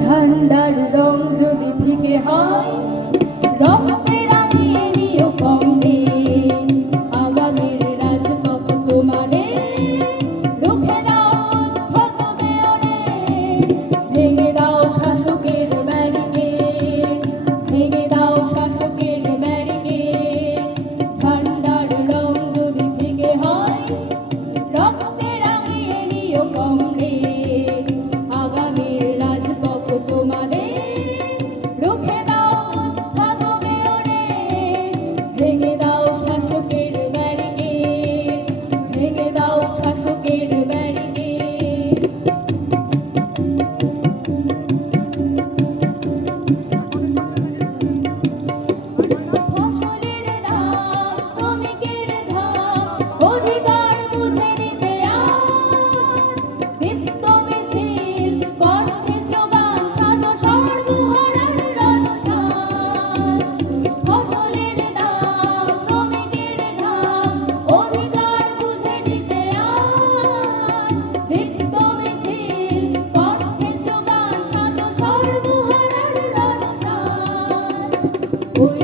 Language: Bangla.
ঝান্ডার রং যদি ফিকে হয়, রক্তে রাঙিয়ে নিও কমরেড। আগামীর রাজপথ তোমাদের, রুখে দাও উদ্ধত মেয়রের। ভেঙে দাও শাসকের ব্যারিকেড, ভেঙে দাও শাসকের ব্যারিকেড। ঝান্ডার রং যদি ফিকে হয়, রক্তে রাঙিয়ে নিও কমরেড। আগামীর রাজপথ তোমাদের, রুখে দাও উদ্ধত মেয়রের। ভেঙে দাও শাসকের ব্যারিকেড, ভেঙে দাও শাসকের ব্যারিকেড। ফসলের দাম, শ্রমিকের ঘাম, অধিকার বুঝে নিতে আজ দীপ্ত মিছিল, কণ্ঠে স্লোগান, সাজো সর্বহারার রণসাজ। ফসলের দাম, শ্রমিকের ঘাম, অধিকার বুঝে নিতে আজ দীপ্ত মিছিল, কণ্ঠে স্লোগান, সাজো সর্বহারার রণসাজ। ওই